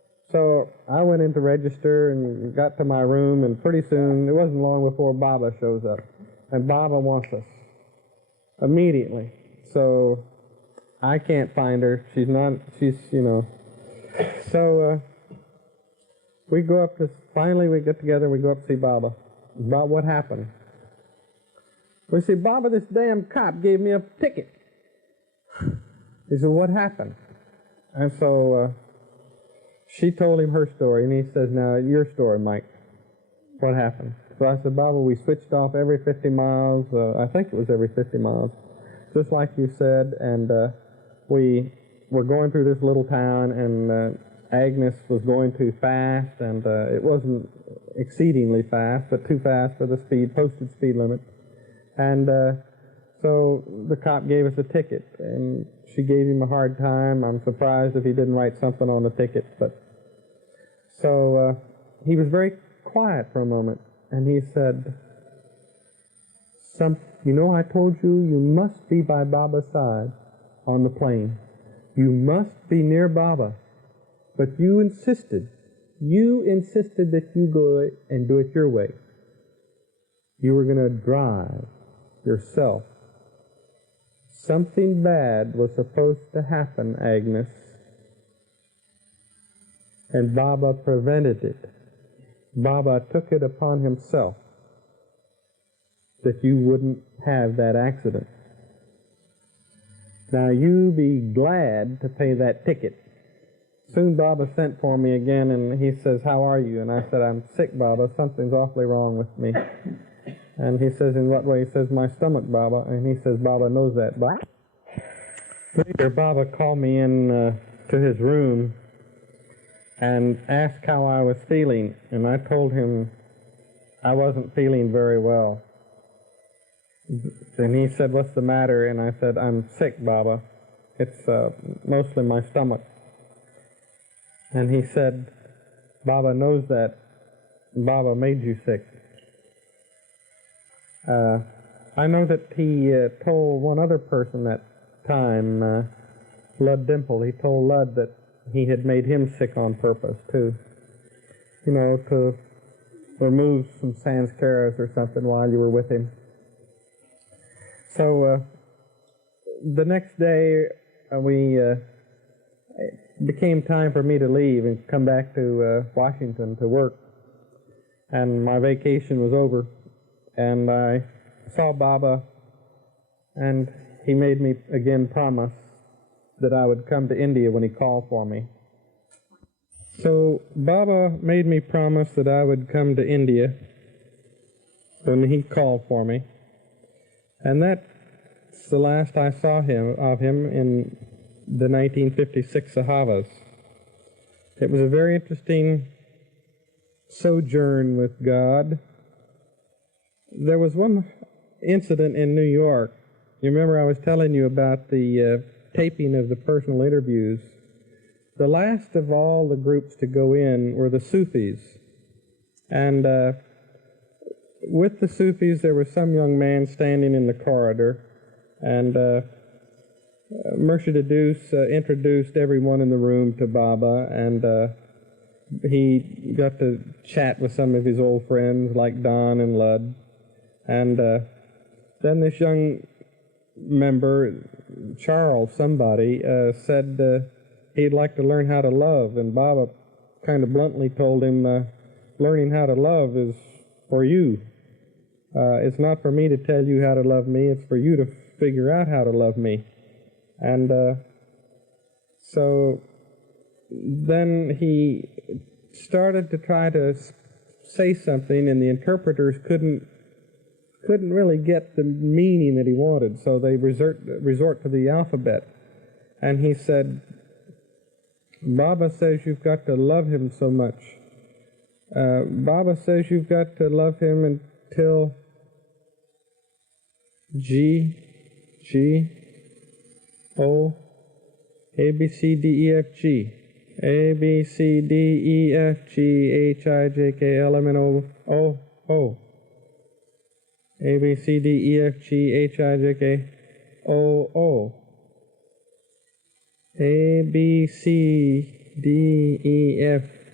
So I went in to register and got to my room, and pretty soon, it wasn't long before Baba shows up. And Baba wants us immediately. So I can't find her. She's, you know. So we go up to, finally we get together and we go up to see Baba. About what happened. We say, Baba, this damn cop gave me a ticket. He said, what happened? And so she told him her story, and he says, now, your story, Mike. What happened? So I said, Baba, we switched off every 50 miles. I think it was every 50 miles, just like you said, and we were going through this little town, and Agnes was going too fast, and it wasn't exceedingly fast, but too fast for the posted speed limit. And so the cop gave us a ticket, and she gave him a hard time. I'm surprised if he didn't write something on the ticket. But so he was very quiet for a moment, and he said, you know, I told you, you must be by Baba's side on the plane. You must be near Baba. But you insisted that you go and do it your way. You were going to drive yourself. Something bad was supposed to happen, Agnes, and Baba prevented it. Baba took it upon himself that you wouldn't have that accident. Now you be glad to pay that ticket. Soon Baba sent for me again, and he says, how are you? And I said, I'm sick, Baba. Something's awfully wrong with me. And he says, in what way? He says, my stomach, Baba. And he says, Baba knows that. Later, Baba called me in to his room and asked how I was feeling. And I told him I wasn't feeling very well. And he said, what's the matter? And I said, I'm sick, Baba. It's mostly my stomach. And he said, Baba knows that. Baba made you sick. I know that he told one other person that time, Lud Dimple, he told Lud that he had made him sick on purpose, too. You know, to remove some sanskaras or something while you were with him. So the next day, it became time for me to leave and come back to Washington to work. And my vacation was over. And I saw Baba, and he made me again promise that I would come to India when he called for me. So Baba made me promise that I would come to India when he called for me. And that's the last I saw of him in the 1956 Sahavas. It was a very interesting sojourn with God. There was one incident in New York. You remember I was telling you about the taping of the personal interviews. The last of all the groups to go in were the Sufis. And with the Sufis, there was some young man standing in the corridor, and Murshid Adus introduced everyone in the room to Baba, and he got to chat with some of his old friends like Don and Lud. And then this young member, Charles somebody, said he'd like to learn how to love, and Baba kind of bluntly told him, learning how to love is for you. It's not for me to tell you how to love me, it's for you to figure out how to love me. And so then he started to try to say something, and the interpreters couldn't really get the meaning that he wanted, so they resort to the alphabet. And he said, Baba says you've got to love him so much. Baba says you've got to love him until G, O, A, B, C, D, E, F, G. A, B, C, D, E, F, G, H, I, J, K, L, M, N, O, O. A, B, C, D, E, F, G, H, I, J, K, O, O. A, B, C, D, E, F,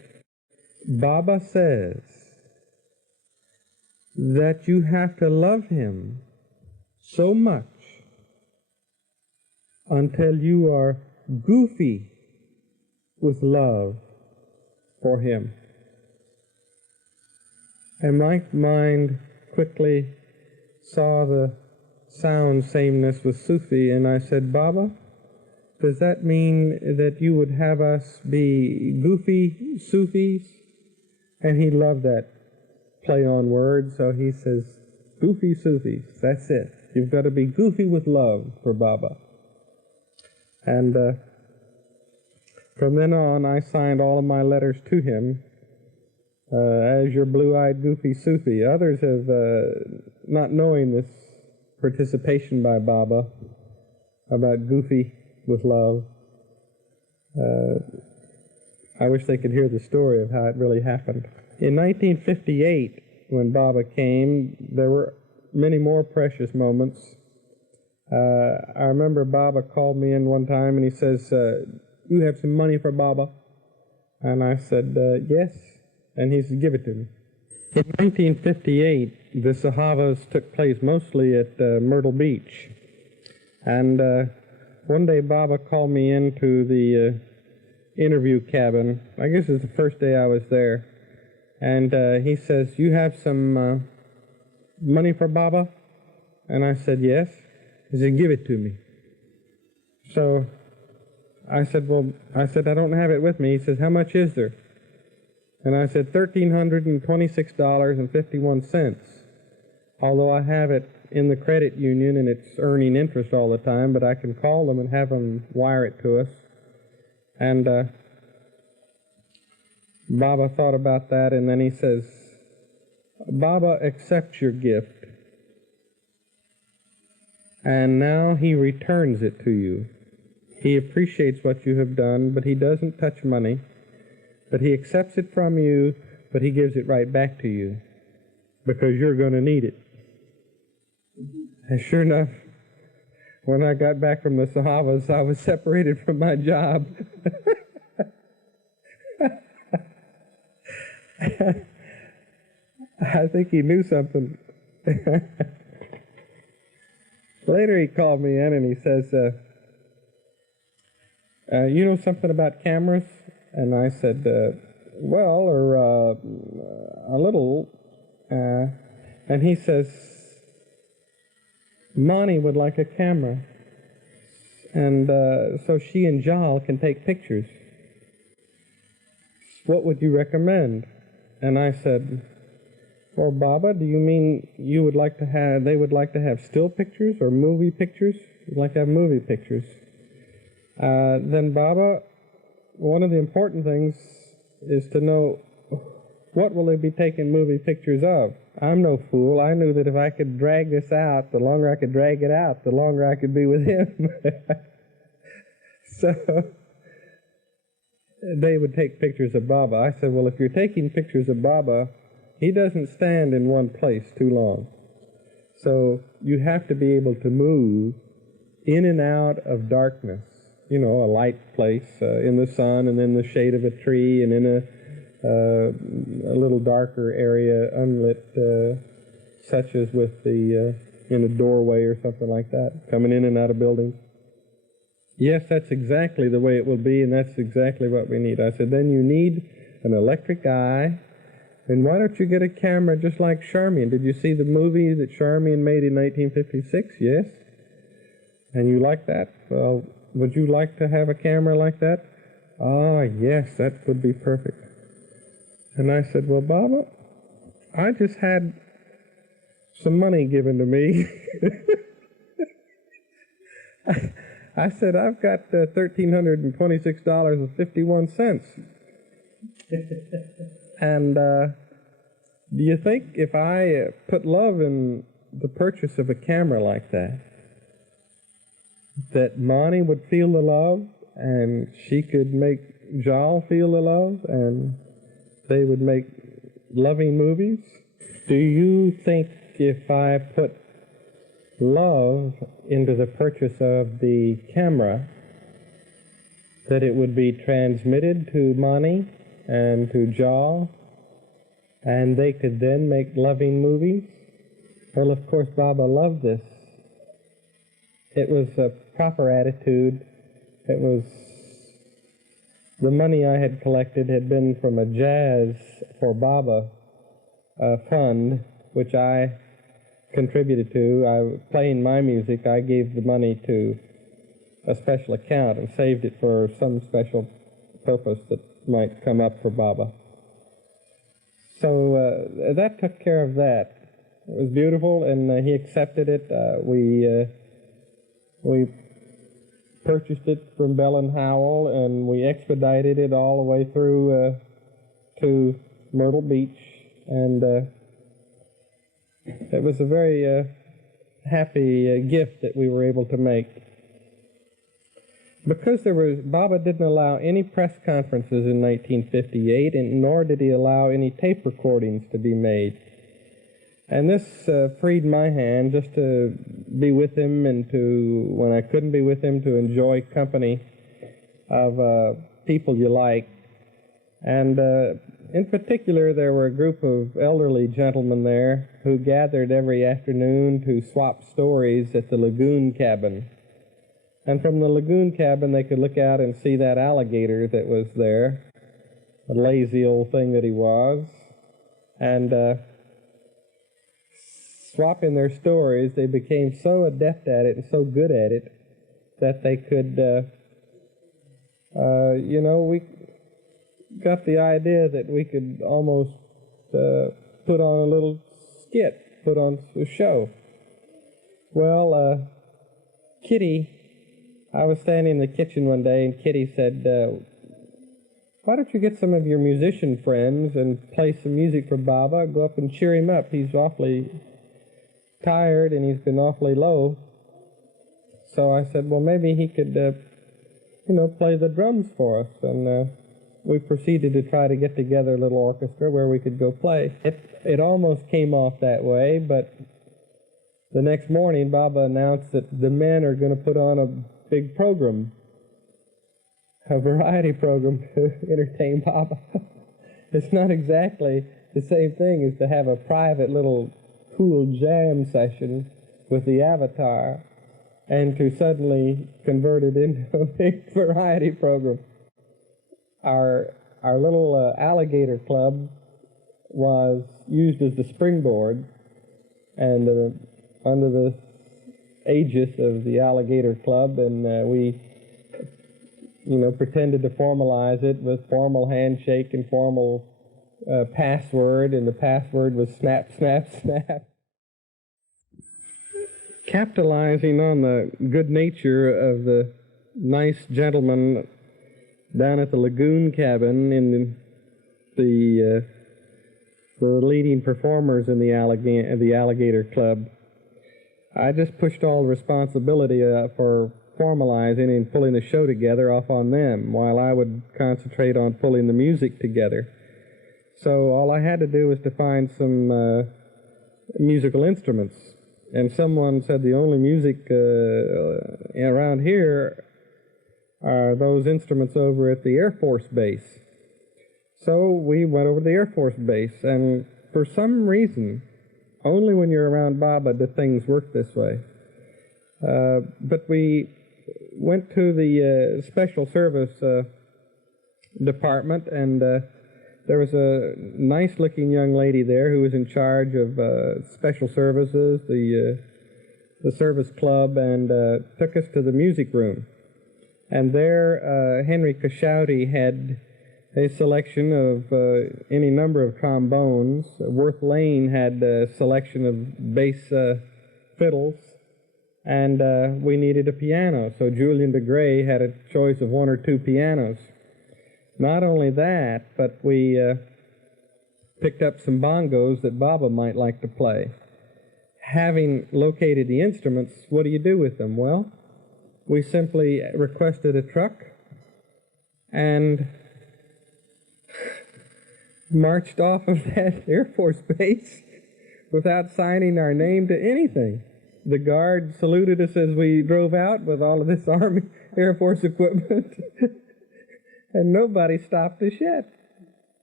Baba says that you have to love him so much until you are goofy with love for him. And my mind quickly saw the sound sameness with Sufi, and I said, Baba, does that mean that you would have us be goofy Sufis? And he loved that play on words, so he says, goofy Sufis, that's it. You've got to be goofy with love for Baba. And from then on, I signed all of my letters to him as your blue-eyed goofy Sufi. Others have, not knowing this participation by Baba about goofy with love, I wish they could hear the story of how it really happened. In 1958, when Baba came, there were many more precious moments. I remember Baba called me in one time and he says, you have some money for Baba? And I said, yes. And he said, give it to me. In 1958, the Sahavas took place mostly at Myrtle Beach. And one day Baba called me into the interview cabin. I guess it was the first day I was there. And he says, you have some money for Baba? And I said, yes. He said, give it to me. So I said, I don't have it with me. He says, how much is there? And I said, $1,326.51. Although I have it in the credit union and it's earning interest all the time, but I can call them and have them wire it to us. And Baba thought about that, and then he says, Baba accepts your gift, and now he returns it to you. He appreciates what you have done, but he doesn't touch money. But he accepts it from you, but he gives it right back to you, because you're going to need it. And sure enough, when I got back from the Sahavas, I was separated from my job. I think he knew something. Later he called me in and he says, you know something about cameras? And I said, well, or a little. And he says, Mani would like a camera. And so she and Jal can take pictures. What would you recommend? And I said, well, Baba, do you mean you would like to have, they would like to have still pictures or movie pictures? You'd like to have movie pictures. Then Baba, one of the important things is to know what will they be taking movie pictures of. I'm no fool. I knew that if I could drag this out, the longer I could drag it out, the longer I could be with him. So they would take pictures of Baba. I said, well, if you're taking pictures of Baba, he doesn't stand in one place too long. So you have to be able to move in and out of darkness. You know, a light place in the sun and in the shade of a tree and in a little darker area, unlit, such as with the, in a doorway or something like that, coming in and out of buildings. Yes, that's exactly the way it will be, and that's exactly what we need. I said, then you need an electric eye, and why don't you get a camera just like Charmian? Did you see the movie that Charmian made in 1956? Yes? And you like that? Well, would you like to have a camera like that? Ah, yes, that would be perfect. And I said, well, Baba, I just had some money given to me. I said, I've got $1,326.51. And do you think if I put love in the purchase of a camera like that, that Mani would feel the love, and she could make Jal feel the love, and they would make loving movies? Do you think if I put love into the purchase of the camera, that it would be transmitted to Mani and to jaw, and they could then make loving movies. Well, of course, Baba loved this. It was a proper attitude. It was, the money I had collected had been from a Jazz for Baba fund, which I contributed to. Playing my music, I gave the money to a special account and saved it for some special purpose that might come up for Baba. So that took care of that. It was beautiful, and he accepted it. We purchased it from Bell and Howell, and we expedited it all the way through to Myrtle Beach, and it was a very happy gift that we were able to make. Because Baba didn't allow any press conferences in 1958, and nor did he allow any tape recordings to be made. And this freed my hand just to be with him, and to, when I couldn't be with him, to enjoy company of people you like. And in particular, there were a group of elderly gentlemen there who gathered every afternoon to swap stories at the lagoon cabin. And from the lagoon cabin, they could look out and see that alligator that was there, a lazy old thing that he was. And swapping their stories, they became so adept at it and so good at it that they could, we got the idea that we could almost put on a little skit, put on a show. Well, Kitty, I was standing in the kitchen one day, and Kitty said, why don't you get some of your musician friends and play some music for Baba? Go up and cheer him up. He's awfully tired, and he's been awfully low. So I said, well, maybe he could, play the drums for us. And we proceeded to try to get together a little orchestra where we could go play. It almost came off that way, but the next morning, Baba announced that the men are going to put on a big program, a variety program to entertain Baba. It's not exactly the same thing as to have a private little cool jam session with the Avatar and to suddenly convert it into a big variety program. Our little alligator club was used as the springboard, and under the aegis of the alligator club, and we pretended to formalize it with formal handshake and formal password, and the password was snap, snap, snap. Capitalizing on the good nature of the nice gentleman down at the lagoon cabin, in the leading performers in the alligator club, I just pushed all the responsibility for formalizing and pulling the show together off on them, while I would concentrate on pulling the music together. So all I had to do was to find some musical instruments. And someone said the only music around here are those instruments over at the Air Force Base. So we went over to the Air Force Base, and for some reason, only when you're around Baba do things work this way. But we went to the Special Service Department, and there was a nice-looking young lady there who was in charge of Special Services, the service club, and took us to the music room. And there, Henry Cashouty had a selection of any number of trombones. Worth Lane had a selection of bass fiddles, and we needed a piano. So Julian de Grey had a choice of one or two pianos. Not only that, but we picked up some bongos that Baba might like to play. Having located the instruments, what do you do with them? Well, we simply requested a truck and marched off of that Air Force Base without signing our name to anything. The guard saluted us as we drove out with all of this Army Air Force equipment, and nobody stopped us yet.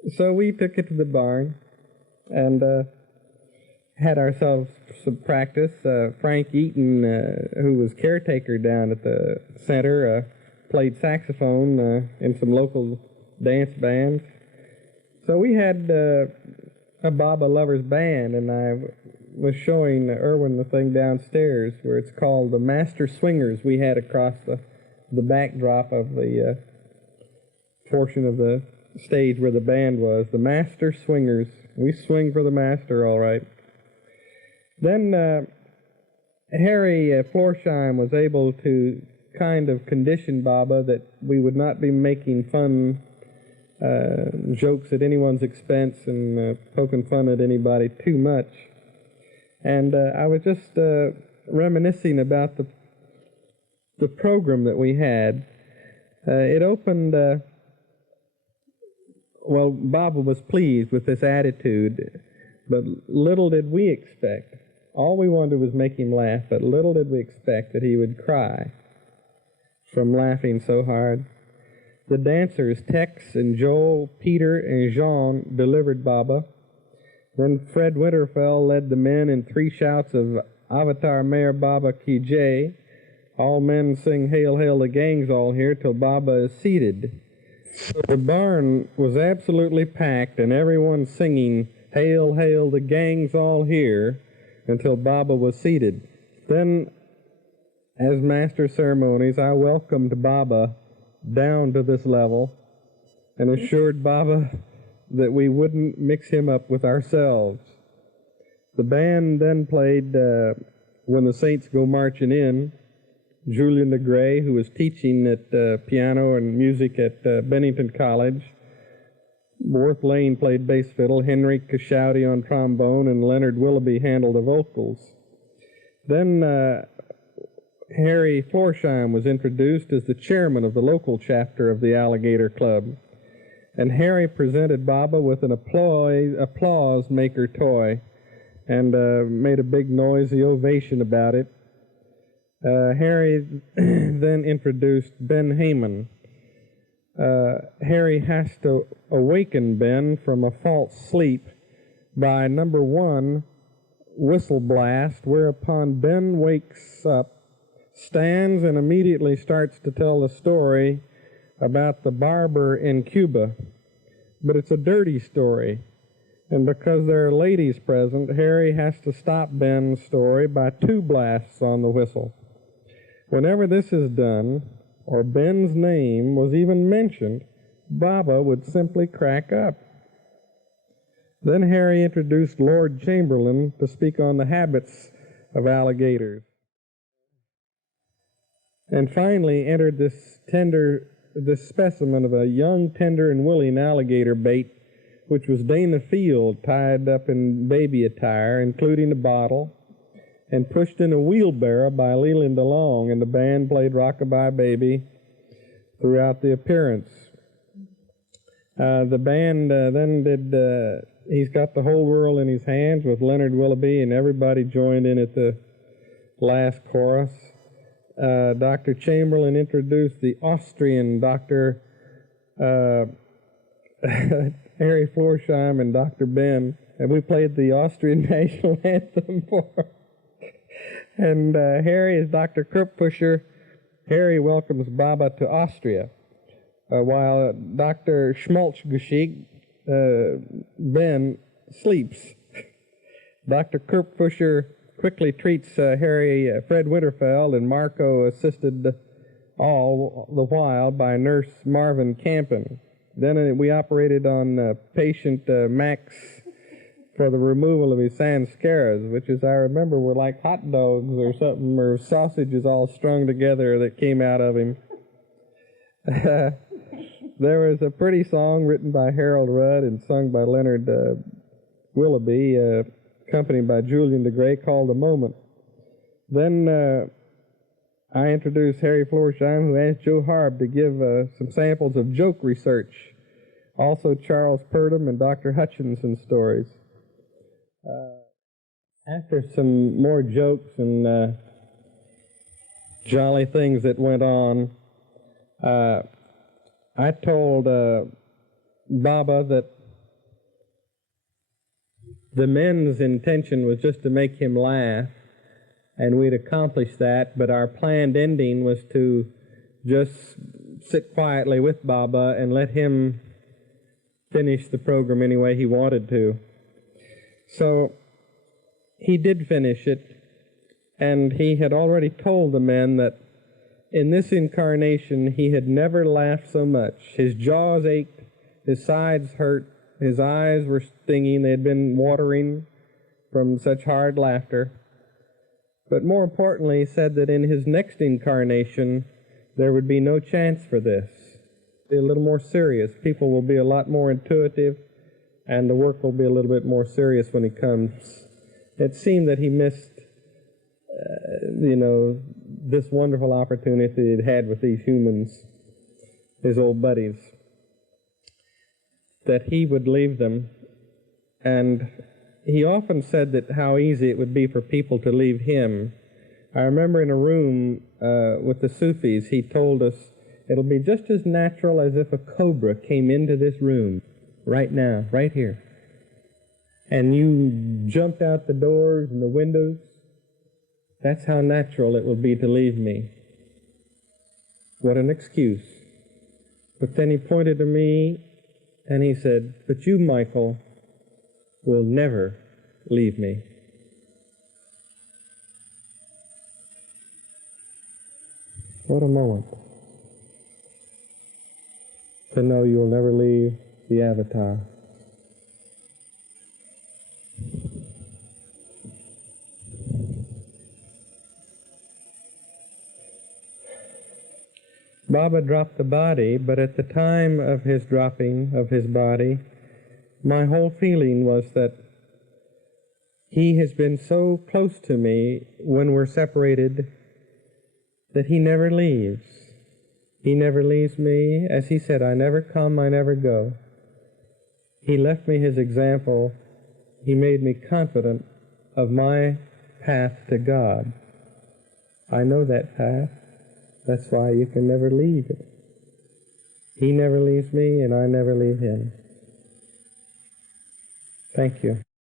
So we took it to the barn and had ourselves some practice. Frank Eaton, who was caretaker down at the center, played saxophone in some local dance bands. So we had a Baba Lovers band, and I was showing Irwin the thing downstairs where it's called the Master Swingers we had across the backdrop of the portion of the stage where the band was. The Master Swingers. We swing for the master, all right. Then Harry Florsheim was able to kind of condition Baba that we would not be making fun jokes at anyone's expense and poking fun at anybody too much. And I was just reminiscing about the program that we had. It opened, well, Baba was pleased with this attitude, but little did we expect. All we wanted was make him laugh, but little did we expect that he would cry from laughing so hard. The dancers, Tex and Joel, Peter and Jean, delivered Baba. Then Fred Winterfell led the men in 3 shouts of Avatar Mayor Baba Ki Jai. All men sing Hail, Hail, the gang's all here till Baba is seated. The barn was absolutely packed and everyone singing Hail, Hail, the gang's all here until Baba was seated. Then, as master of ceremonies, I welcomed Baba down to this level and assured Baba that we wouldn't mix him up with ourselves. The band then played When the Saints Go Marching In. Julian DeGray, who was teaching at piano and music at Bennington College. Worth Lane played bass fiddle, Henry Cashouty on trombone, and Leonard Willoughby handled the vocals. Then Harry Florsheim was introduced as the chairman of the local chapter of the Alligator Club. And Harry presented Baba with an applause maker toy and made a big noisy ovation about it. Harry then introduced Ben Heyman. Harry has to awaken Ben from a false sleep by number 1, whistle blast, whereupon Ben wakes up, stands, and immediately starts to tell the story about the barber in Cuba. But it's a dirty story, and because there are ladies present, Harry has to stop Ben's story by 2 blasts on the whistle. Whenever this is done, or Ben's name was even mentioned, Baba would simply crack up. Then Harry introduced Lord Chamberlain to speak on the habits of alligators. And finally entered this specimen of a young, tender, and willing alligator bait, which was Dana Field tied up in baby attire, including a bottle, and pushed in a wheelbarrow by Leland DeLong, and the band played Rockabye Baby throughout the appearance. The band then did He's Got the Whole World in His Hands with Leonard Willoughby, and everybody joined in at the last chorus. Dr. Chamberlain introduced the Austrian Dr. Harry Florsheim and Dr. Ben, and we played the Austrian national anthem for him. And Harry is Dr. Kurpfuscher. Harry welcomes Baba to Austria, while Dr. Schmaltzgeschick, Ben, sleeps. Dr. Kurpfuscher quickly treats Fred Winterfeld, and Marco assisted all the while by Nurse Marvin Campen. Then we operated on patient Max for the removal of his sanscaras, which, as I remember, were like hot dogs or something, or sausages all strung together that came out of him. There was a pretty song written by Harold Rudd and sung by Leonard Willoughby, accompanied by Julian DeGray, called A Moment. Then I introduced Harry Florsheim, who asked Joe Harb to give some samples of joke research, also Charles Purdom and Dr. Hutchinson stories. After some more jokes and jolly things that went on, I told Baba that The men's intention was just to make him laugh, and we'd accomplished that, but our planned ending was to just sit quietly with Baba and let him finish the program any way he wanted to. So he did finish it, and he had already told the men that in this incarnation he had never laughed so much. His jaws ached, his sides hurt, his eyes were stinging, they had been watering from such hard laughter. But more importantly, he said that in his next incarnation there would be no chance for this. Be a little more serious. People will be a lot more intuitive, and the work will be a little bit more serious when he comes. It seemed that he missed, this wonderful opportunity he'd had with these humans, his old buddies, that he would leave them. And he often said that how easy it would be for people to leave him. I remember in a room with the Sufis, he told us, it'll be just as natural as if a cobra came into this room right now, right here. And you jumped out the doors and the windows. That's how natural it will be to leave me. What an excuse. But then he pointed to me and he said, but you, Michael, will never leave me. What a moment to know you'll never leave the avatar. Baba dropped the body, but at the time of his dropping of his body, my whole feeling was that he has been so close to me when we're separated that he never leaves. He never leaves me. As he said, I never come, I never go. He left me his example. He made me confident of my path to God. I know that path. That's why you can never leave it. He never leaves me, and I never leave him. Thank you.